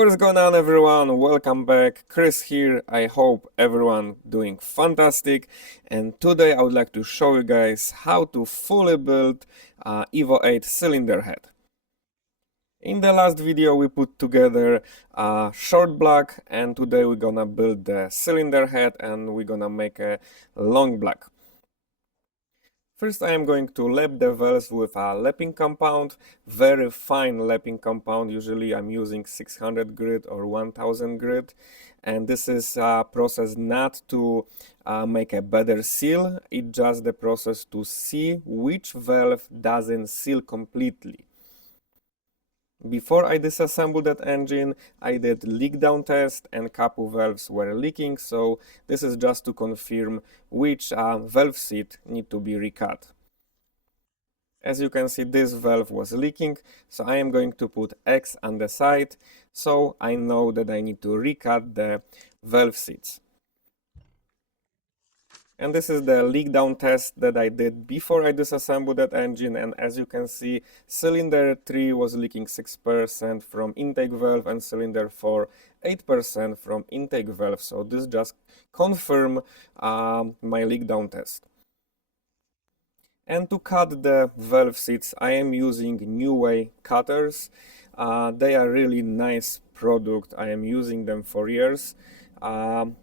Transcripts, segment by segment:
What's going on, everyone? Welcome back. Chris here. I hope everyone doing fantastic. And today I would like to show you guys how to fully build Evo 8 cylinder head. In the last video we put together a short block, and today we're gonna build the cylinder head and we're gonna make a long block. First, I am going to lap the valves with a lapping compound, very fine lapping compound. Usually I'm using 600 grit or 1000 grit. And this is a process not to make a better seal, it's just the process to see which valve doesn't seal completely. Before I disassembled that engine, I did leak down test and couple valves were leaking, so this is just to confirm which valve seat need to be recut. As you can see, this valve was leaking, so I am going to put X on the side, so I know that I need to recut the valve seats. And this is the leak down test that I did before I disassembled that engine, and as you can see, cylinder 3 was leaking 6% from intake valve and cylinder 4 8% from intake valve, so this just confirm my leak down test. And to cut the valve seats, I am using New Way cutters. They are really nice product. I am using them for years.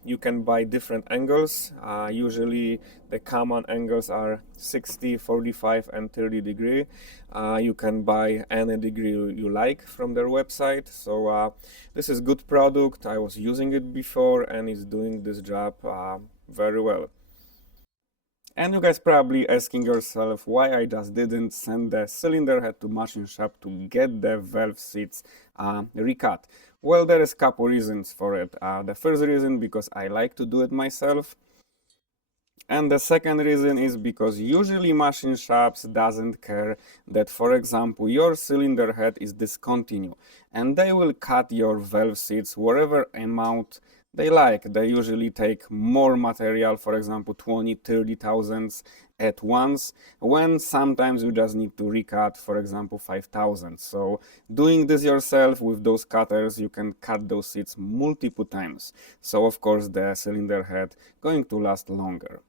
You can buy different angles. Usually the common angles are 60, 45 and 30 degree. You can buy any degree you like from their website. So this is good product. I was using it before and it's doing this job very well. And you guys probably asking yourself why I just didn't send the cylinder head to machine shop to get the valve seats recut. Well, there is a couple reasons for it. The first reason, because I like to do it myself. And the second reason is because usually machine shops doesn't care that, for example, your cylinder head is discontinued, and they will cut your valve seats whatever amount they like. They usually take more material, for example 20-30,000 at once, when sometimes you just need to recut, for example 5,000. So doing this yourself with those cutters, you can cut those seats multiple times. So of course the cylinder head going to last longer.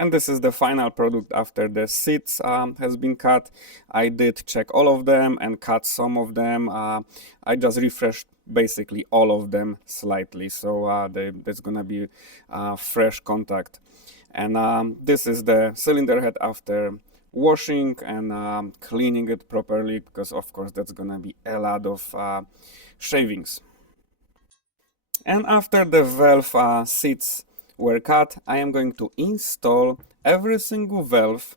And this is the final product after the seats has been cut. I did check all of them and cut some of them. I just refreshed basically all of them slightly, so there's gonna be fresh contact. And this is the cylinder head after washing and cleaning it properly, because of course that's gonna be a lot of shavings. And after the valve seats were cut, I am going to install every single valve,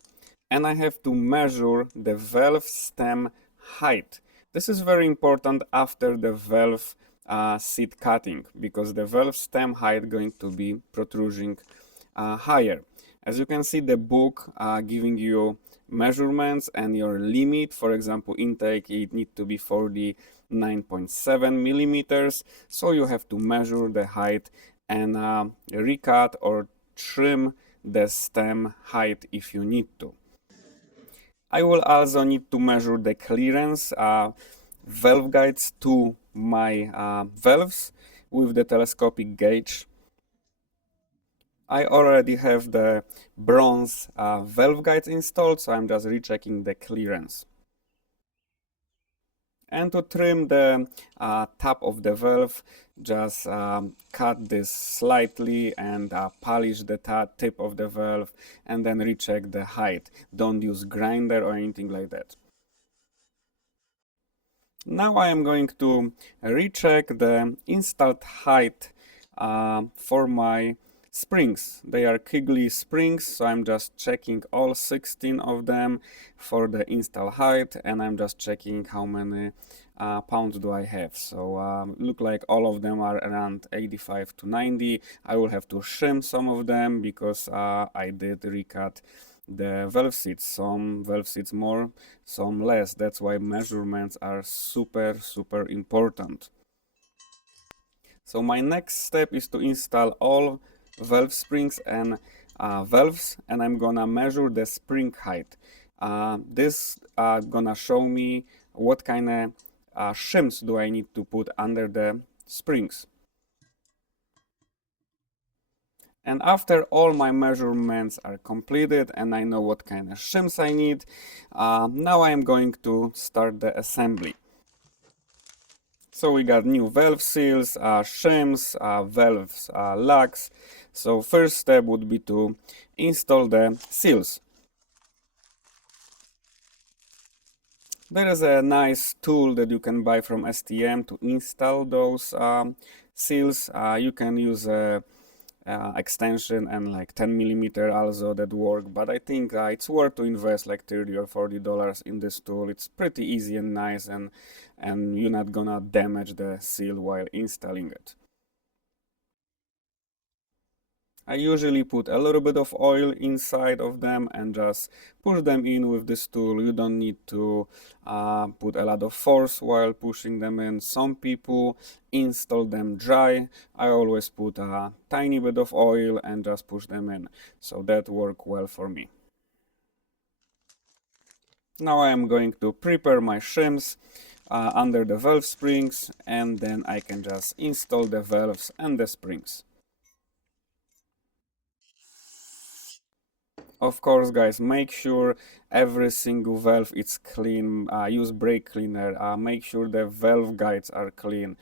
and I have to measure the valve stem height. This is very important after the valve seat cutting, because the valve stem height going to be protruding higher. As you can see, the book giving you measurements and your limit. For example, intake, it need to be 49.7 millimeters, so you have to measure the height and recut or trim the stem height if you need to. I will also need to measure the clearance valve guides to my valves with the telescopic gauge. I already have the bronze valve guides installed, so I'm just rechecking the clearance. And to trim the top of the valve, just cut this slightly and polish the tip of the valve, and then recheck the height. Don't use grinder or anything like that. Now I am going to recheck the installed height for my springs. They are Kegley springs, so I'm just checking all 16 of them for the install height, and I'm just checking how many pounds do I have. So look like all of them are around 85 to 90. I will have to trim some of them because I did recut the valve seats, some valve seats more, some less. That's why measurements are super important. So my next step is to install all valve springs and valves, and I'm gonna measure the spring height. This gonna show me what kind of shims do I need to put under the springs. And after all my measurements are completed and I know what kind of shims I need, now I am going to start the assembly. So we got new valve seals, shims, valves, lugs. So first step would be to install the seals. There is a nice tool that you can buy from STM to install those seals. You can use a extension and like 10mm also that work, but I think it's worth to invest like $30 or $40 in this tool. It's pretty easy and nice, and you're not gonna damage the seal while installing it. I usually put a little bit of oil inside of them and just push them in with this tool. You don't need to put a lot of force while pushing them in. Some people install them dry. I always put a tiny bit of oil and just push them in. So that worked well for me. Now I am going to prepare my shims under the valve springs, and then I can just install the valves and the springs. Of course, guys, make sure every single valve is clean. Use brake cleaner. Make sure the valve guides are clean.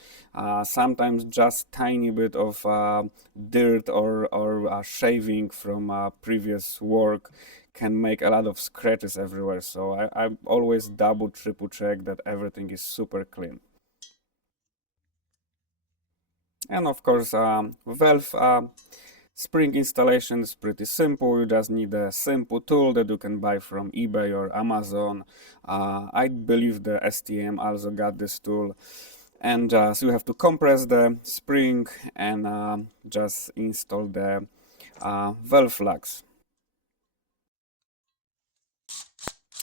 Sometimes just tiny bit of dirt or shaving from previous work can make a lot of scratches everywhere. So I always double, triple check that everything is super clean. And of course, valve spring installation is pretty simple. You just need a simple tool that you can buy from eBay or Amazon. I believe the STM also got this tool. And so you have to compress the spring and just install the valve lugs.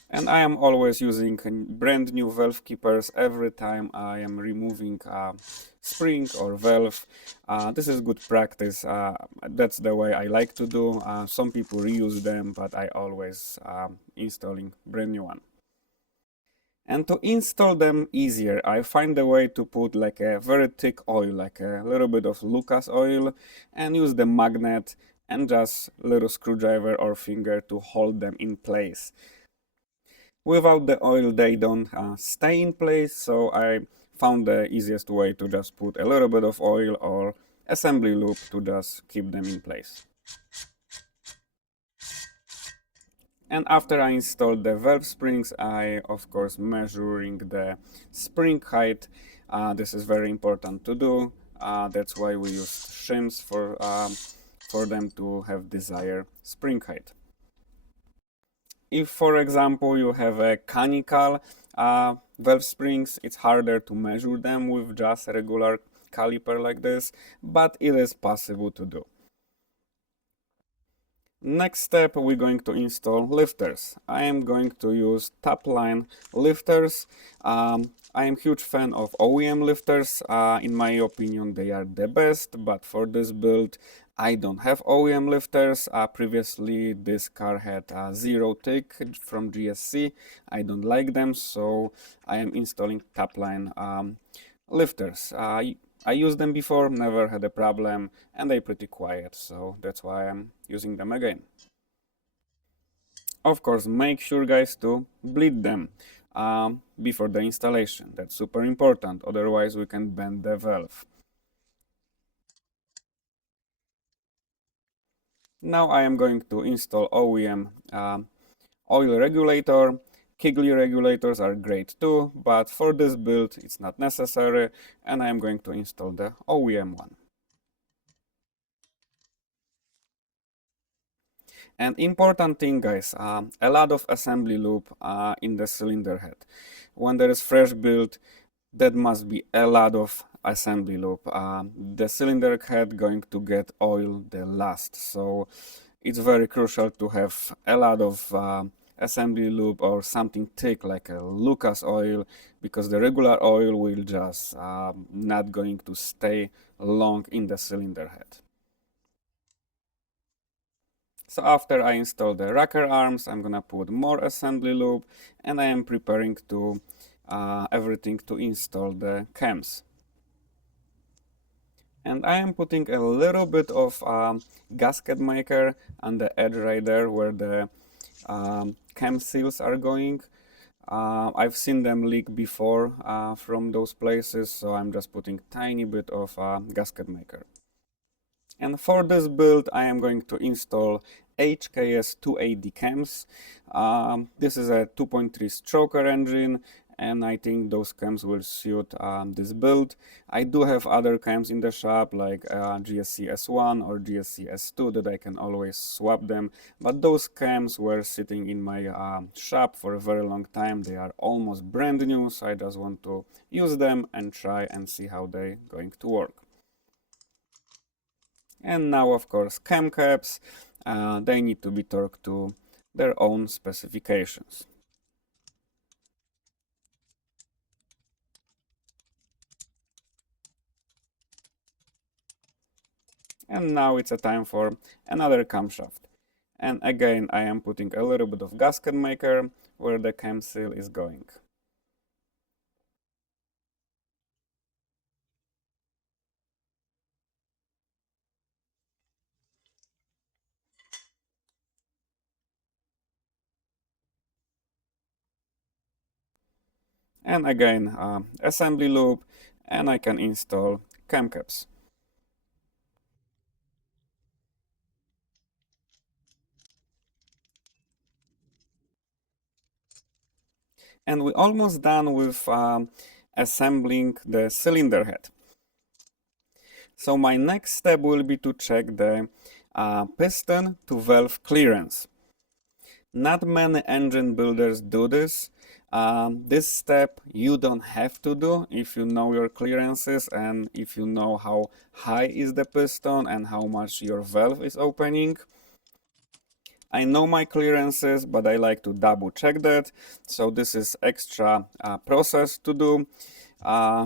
And I am always using brand new valve keepers every time I am removing a spring or valve. This is good practice. That's the way I like to do. Some people reuse them, but I always installing brand new one. And to install them easier, I find a way to put like a very thick oil, like a little bit of Lucas oil, and use the magnet and just little screwdriver or finger to hold them in place. Without the oil, they don't stay in place, so I found the easiest way to just put a little bit of oil or assembly lube to just keep them in place. And after I installed the valve springs, I of course measuring the spring height. This is very important to do. That's why we use shims for them to have desired spring height. If, for example, you have a conical valve springs, it's harder to measure them with just a regular caliper like this, but it is possible to do. Next step, we're going to install lifters. I am going to use top-line lifters. I am huge fan of OEM lifters. In my opinion, they are the best, but for this build, I don't have OEM lifters. Previously, this car had zero tick from GSC. I don't like them, so I am installing top-line lifters. I used them before, never had a problem, and they're pretty quiet, so that's why I'm using them again. Of course, make sure, guys, to bleed them before the installation. That's super important, otherwise we can bend the valve. Now I am going to install OEM oil regulator. Kegley regulators are great too, but for this build it's not necessary, and I am going to install the OEM one. And important thing, guys, a lot of assembly lube in the cylinder head. When there is fresh build, that must be a lot of assembly lube. The cylinder head going to get oil the last, so it's very crucial to have a lot of assembly lube or something thick like a Lucas oil, because the regular oil will just not going to stay long in the cylinder head. So after I install the rocker arms, I'm gonna put more assembly lube, and I am preparing to everything to install the cams. And I am putting a little bit of gasket maker on the edge right there where the cam seals are going. I've seen them leak before from those places, so I'm just putting tiny bit of gasket maker. And for this build, I am going to install HKS 280 cams. This is a 2.3 stroker engine, and I think those cams will suit this build. I do have other cams in the shop like GSC S1 or GSC S2 that I can always swap them, but those cams were sitting in my shop for a very long time. They are almost brand new, so I just want to use them and try and see how they're going to work. And now, of course, cam caps, they need to be torqued to their own specifications. And now it's a time for another camshaft. And again, I am putting a little bit of gasket maker where the cam seal is going. And again, assembly loop, and I can install cam caps. And we're almost done with assembling the cylinder head. So my next step will be to check the piston to valve clearance. Not many engine builders do this. This step you don't have to do if you know your clearances and if you know how high is the piston and how much your valve is opening. I know my clearances, but I like to double check that. So this is extra process to do.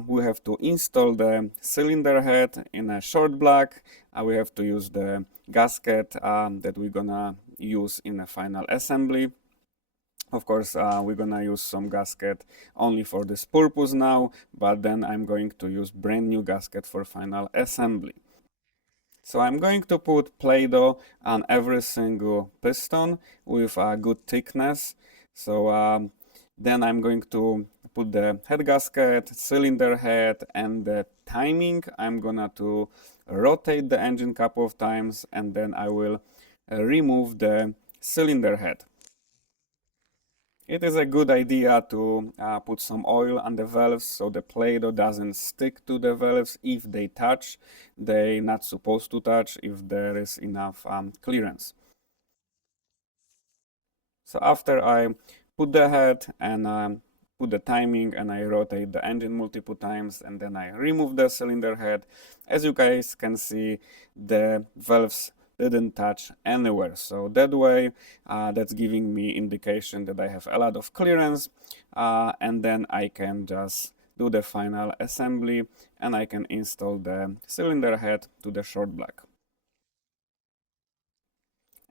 We have to install the cylinder head in a short block. We have to use the gasket that we're gonna use in the final assembly. Of course, we're gonna use some gasket only for this purpose now, but then I'm going to use brand new gasket for final assembly. So I'm going to put Play-Doh on every single piston with a good thickness. So then I'm going to put the head gasket, cylinder head, and the timing. I'm gonna to rotate the engine a couple of times, and then I will remove the cylinder head. It is a good idea to put some oil on the valves so the Play-Doh doesn't stick to the valves if they touch. They're not supposed to touch if there is enough clearance. So after I put the head and put the timing and I rotate the engine multiple times and then I remove the cylinder head, as you guys can see, the valves didn't touch anywhere. So that way, that's giving me indication that I have a lot of clearance, and then I can just do the final assembly and I can install the cylinder head to the short block.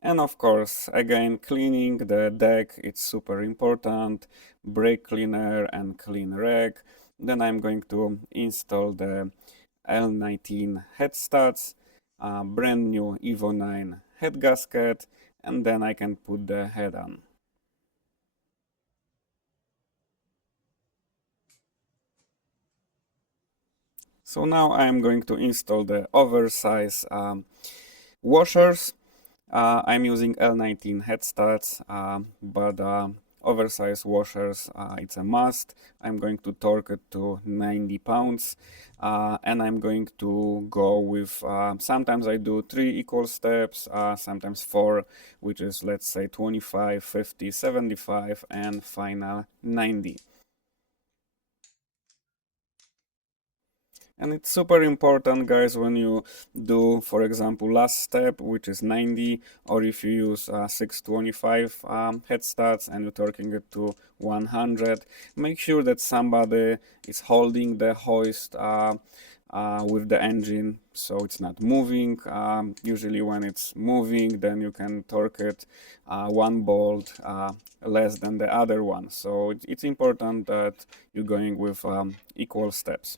And of course, again, cleaning the deck, it's super important. Brake cleaner and clean rack. Then I'm going to install the L19 head studs, brand new Evo 9 head gasket, and then I can put the head on. So now I'm going to install the oversized washers. I'm using L19 head studs, but oversized washers, it's a must. I'm going to torque it to 90 pounds, and I'm going to go with, sometimes I do 3 equal steps, sometimes 4, which is, let's say, 25, 50, 75, and final 90. And it's super important, guys, when you do, for example, last step, which is 90, or if you use 625 head studs and you're torquing it to 100, make sure that somebody is holding the hoist with the engine, so it's not moving. Usually when it's moving, then you can torque it one bolt less than the other one. So it's important that you're going with equal steps.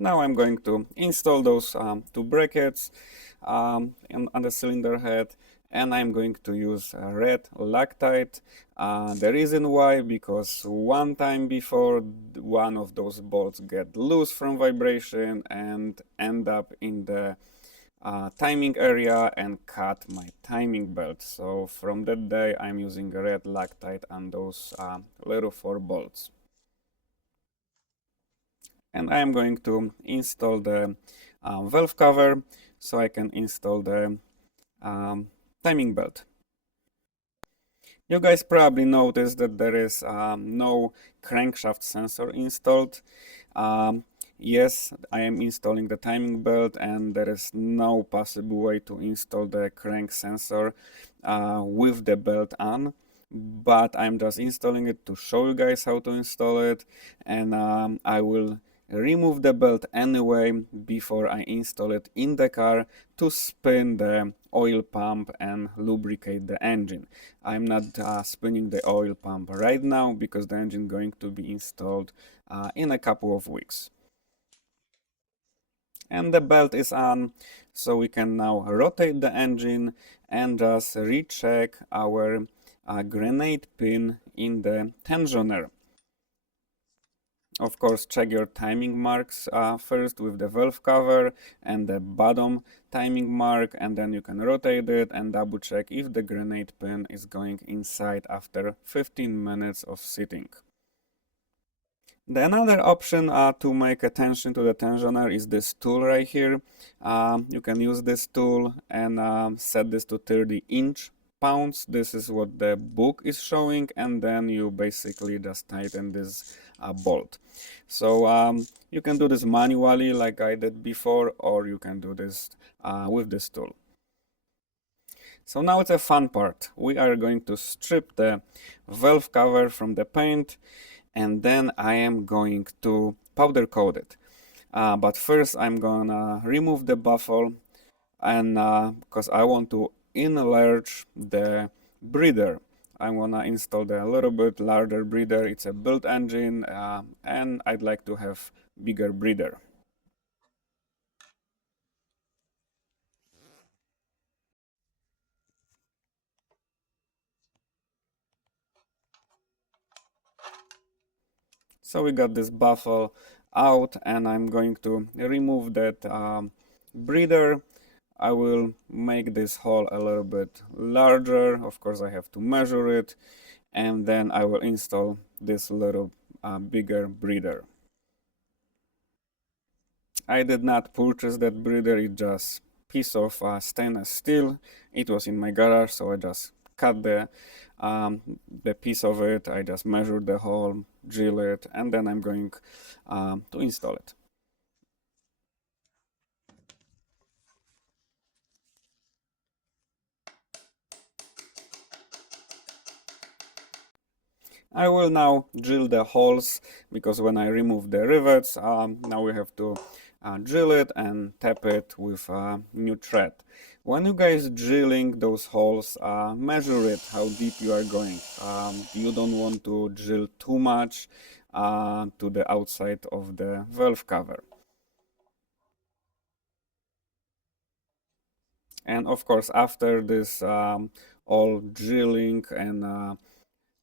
Now I'm going to install those two brackets on the cylinder head, and I'm going to use red Loctite. The reason why, because one time before, one of those bolts get loose from vibration and end up in the timing area and cut my timing belt. So from that day I'm using red Loctite on those little 4 bolts. And I am going to install the valve cover so I can install the timing belt. You guys probably noticed that there is no crankshaft sensor installed. Yes, I am installing the timing belt, and there is no possible way to install the crank sensor with the belt on, but I'm just installing it to show you guys how to install it, and I will remove the belt anyway before I install it in the car to spin the oil pump and lubricate the engine. I'm not spinning the oil pump right now because the engine is going to be installed in a couple of weeks. And the belt is on, so we can now rotate the engine and just recheck our grenade pin in the tensioner. Of course, check your timing marks first with the valve cover and the bottom timing mark, and then you can rotate it and double check if the grenade pin is going inside after 15 minutes of sitting. The another option to make a tension to the tensioner is this tool right here. You can use this tool and set this to 30 inch-pounds. This is what the book is showing, and then you basically just tighten this bolt. So you can do this manually like I did before, or you can do this with this tool. So now it's a fun part. We are going to strip the valve cover from the paint, and then I am going to powder coat it. But first I'm gonna remove the baffle, and because I want to enlarge the breather. I want to install the little bit larger breather. It's a built engine, and I'd like to have bigger breather. So we got this baffle out, and I'm going to remove that breather. I will make this hole a little bit larger. Of course, I have to measure it, and then I will install this little bigger breather. I did not purchase that breather, it's just piece of stainless steel. It was in my garage, so I just cut the piece of it. I just measured the hole, drill it, and then I'm going to install it. I will now drill the holes, because when I remove the rivets, now we have to drill it and tap it with a new thread. When you guys drilling those holes, measure it how deep you are going. You don't want to drill too much to the outside of the valve cover. And of course, after this all drilling and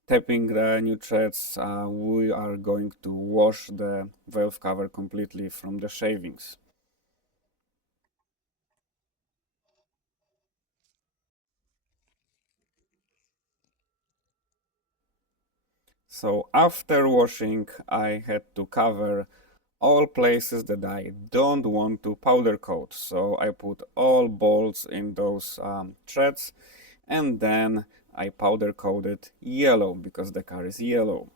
tapping the new threads, we are going to wash the valve cover completely from the shavings. So after washing, I had to cover all places that I don't want to powder coat. So I put all bolts in those threads, and then I powder coated yellow because the car is yellow.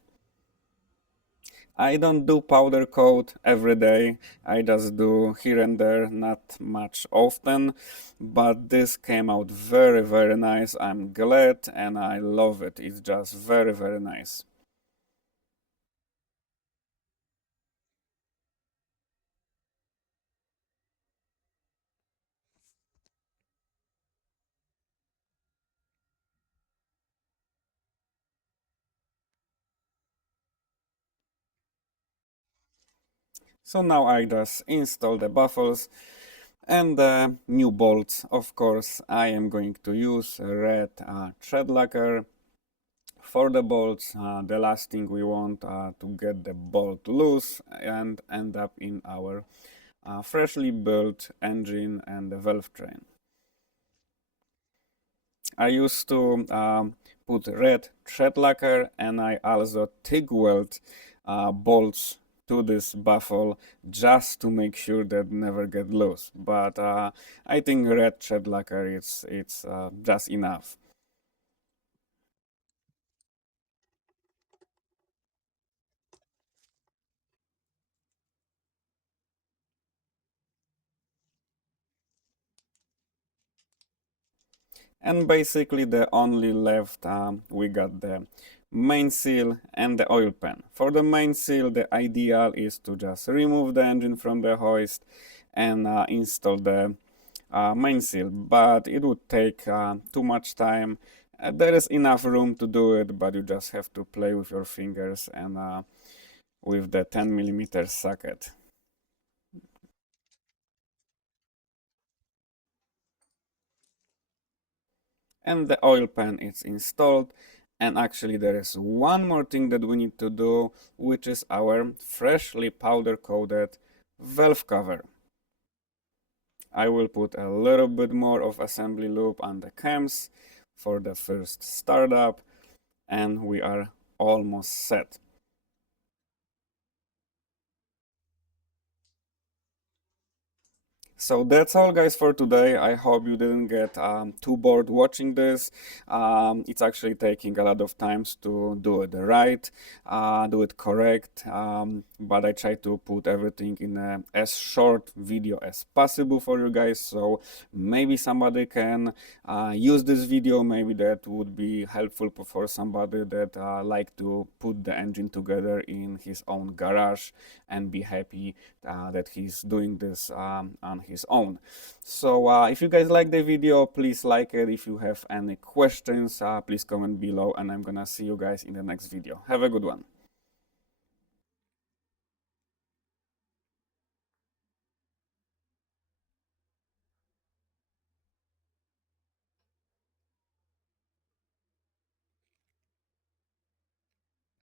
I don't do powder coat every day. I just do here and there, not much often, but this came out very, very nice. I'm glad and I love it. It's just very, very nice. So now I just install the baffles and the new bolts. Of course, I am going to use red thread lacquer for the bolts. The last thing we want to get the bolt loose and end up in our freshly built engine and the valve train. I used to put red thread lacquer, and I also TIG weld bolts to this baffle just to make sure that never get loose. But I think red thread lacquer it's just enough. And basically the only left we got the main seal and the oil pan. For the main seal, the ideal is to just remove the engine from the hoist and install the main seal, but it would take too much time. There is enough room to do it, but you just have to play with your fingers and with the 10mm socket. And the oil pan is installed. And actually there is one more thing that we need to do, which is our freshly powder coated valve cover. I will put a little bit more of assembly lube on the cams for the first startup, and we are almost set. So that's all, guys, for today. I hope you didn't get too bored watching this. It's actually taking a lot of times to do it right, do it correct, but I try to put everything in a as short video as possible for you guys, so maybe somebody can use this video. Maybe that would be helpful for somebody that like to put the engine together in his own garage and be happy that he's doing this on his own. So if you guys like the video, please like it. If you have any questions, please comment below, and I'm gonna see you guys in the next video. Have a good one.